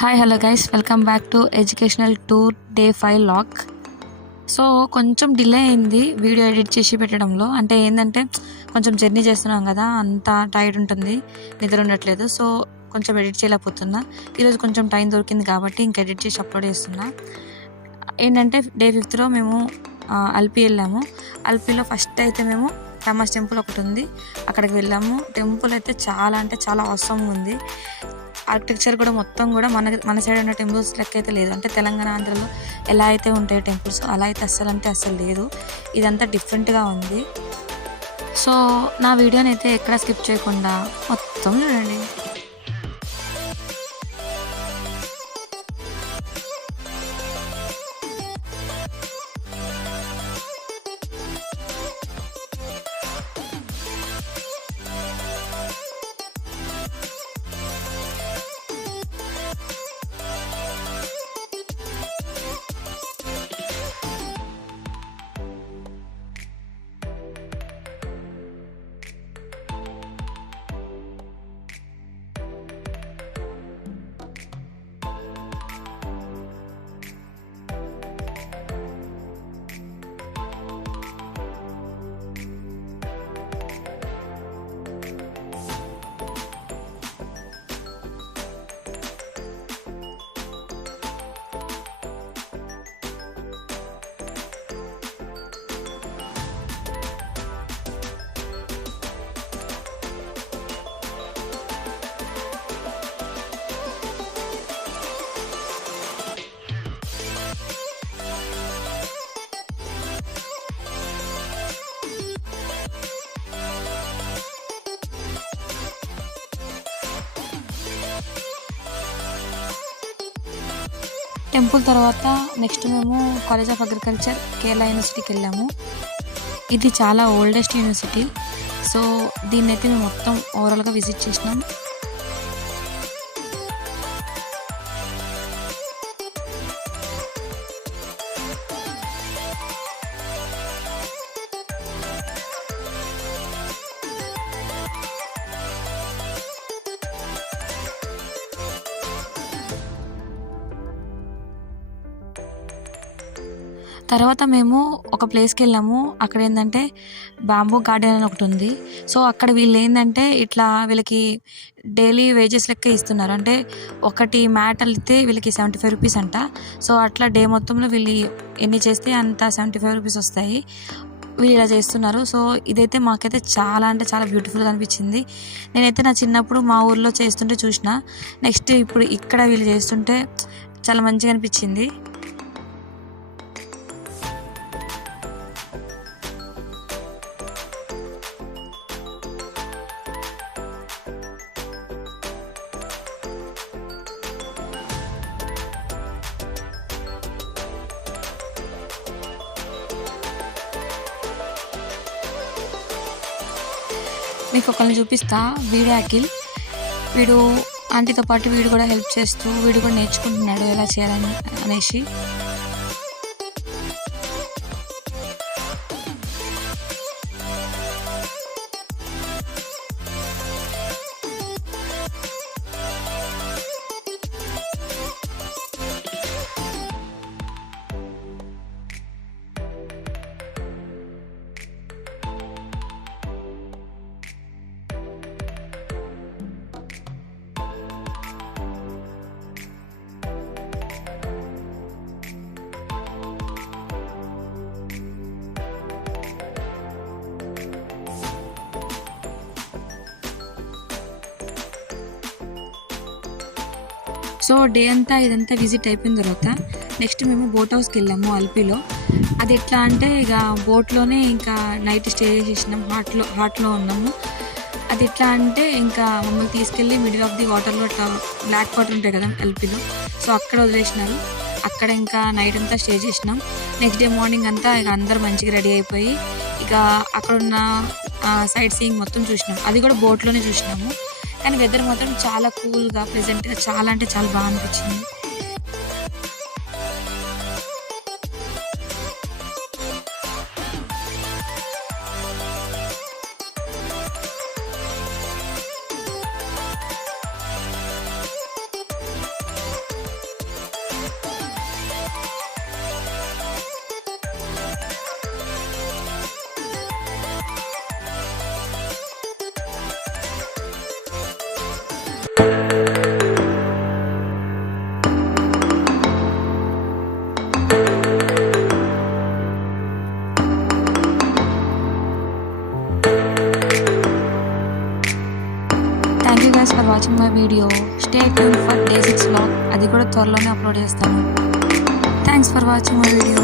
Hi hello guys, welcome back to educational tour day 5 log. So కొంచెం delay అయింది video edit చేసి పెట్టడంలో. అంటే ఏంటంటే కొంచెం జర్నీ చేస్తున్నాం కదా, అంత టైర్డ్ ఉంటుంది, నిద్ర ఉండట్లేదు. సో కొంచెం ఎడిట్ చేయలేకపోతున్నా. ఈరోజు కొంచెం టైం దొరికింది కాబట్టి ఇంక ఎడిట్ చేసి అప్లోడ్ చేస్తున్నా. ఏంటంటే డే 5లో మేము అల్పి వెళ్ళాము. అల్పిలో ఫస్ట్ అయితే మేము ఫేమస్ టెంపుల్ ఒకటి ఉంది, అక్కడికి వెళ్ళాము. టెంపుల్ అయితే చాలా అంటే చాలా అవసరంగా ఉంది. ఆర్కిటెక్చర్ కూడా మొత్తం కూడా మన సైడ్ ఉన్న టెంపుల్స్ లెక్క అయితే లేదు. అంటే తెలంగాణ, ఆంధ్రలో ఎలా అయితే ఉంటాయి టెంపుల్స్, అలా అయితే అస్సలు లేదు. ఇదంతా డిఫరెంట్గా ఉంది. సో నా వీడియోని అయితే ఎక్కడ స్కిప్ చేయకుండా మొత్తం చూడండి. టెంపుల్ తర్వాత నెక్స్ట్ మేము కాలేజ్ ఆఫ్ అగ్రికల్చర్ కేరళ యూనివర్సిటీకి వెళ్ళాము. ఇది చాలా ఓల్డెస్ట్ యూనివర్సిటీ. సో దీన్ని అయితే మేము మొత్తం ఓవరాల్గా విజిట్ చేసినాం. తర్వాత మేము ఒక ప్లేస్కి వెళ్ళాము. అక్కడ ఏంటంటే బ్యాంబూ గార్డెన్ అని ఒకటి ఉంది. సో అక్కడ వీళ్ళు ఏంటంటే ఇట్లా వీళ్ళకి డైలీ వేజెస్ లెక్క ఇస్తున్నారు. అంటే ఒకటి మ్యాట్ అల్లితే వీళ్ళకి 75 రూపీస్ అంట. సో అట్లా డే మొత్తంలో వీళ్ళు ఎన్ని చేస్తే అంత 75 రూపీస్ వస్తాయి. వీళ్ళు ఇలా చేస్తున్నారు. సో ఇదైతే మాకైతే చాలా అంటే చాలా బ్యూటిఫుల్గా అనిపించింది. నేనైతే నా చిన్నప్పుడు మా ఊర్లో చేస్తుంటే చూసిన. నెక్స్ట్ ఇప్పుడు ఇక్కడ వీళ్ళు చేస్తుంటే చాలా మంచిగా అనిపించింది. మీకు ఒకరిని చూపిస్తా, వీడు అఖిల్. వీడు ఆంటీతో పాటు వీడు కూడా హెల్ప్ చేస్తూ వీడు కూడా నేర్చుకుంటున్నాడు ఎలా చేయాలని అనేసి. సో డే అంతా ఇదంతా విజిట్ అయిపోయిన తర్వాత నెక్స్ట్ మేము బోట్ హౌస్కి వెళ్ళాము అల్పిలో. అది ఎట్లా అంటే ఇక బోట్లోనే ఇంకా నైట్ స్టే చేసినాం, హాట్లో ఉన్నాము. అది ఎట్లా అంటే ఇంకా మమ్మల్ని తీసుకెళ్ళి మిడిల్ ఆఫ్ ది వాటర్లో అట్లా బ్లాక్ వాటర్ ఉంటాయి కదా అల్పిలో, సో అక్కడ వదిలేసినారు. అక్కడ ఇంకా నైట్ అంతా స్టే చేసినాం. నెక్స్ట్ డే మార్నింగ్ అంతా ఇక అందరు మంచిగా రెడీ అయిపోయి ఇక అక్కడున్న సైట్ సీయింగ్ మొత్తం చూసినాం. అది కూడా బోట్లోనే చూసినాము. కానీ వెదర్ మాత్రం చాలా కూల్గా ప్లెజెంట్గా చాలా అంటే చాలా బాగా అనిపించింది. Thank you guys for watching my video. Stay tune for day 6 వ్లాగ్. అది కూడా త్వరలోనే అప్లోడ్ చేస్తాను. Thanks for watching my video.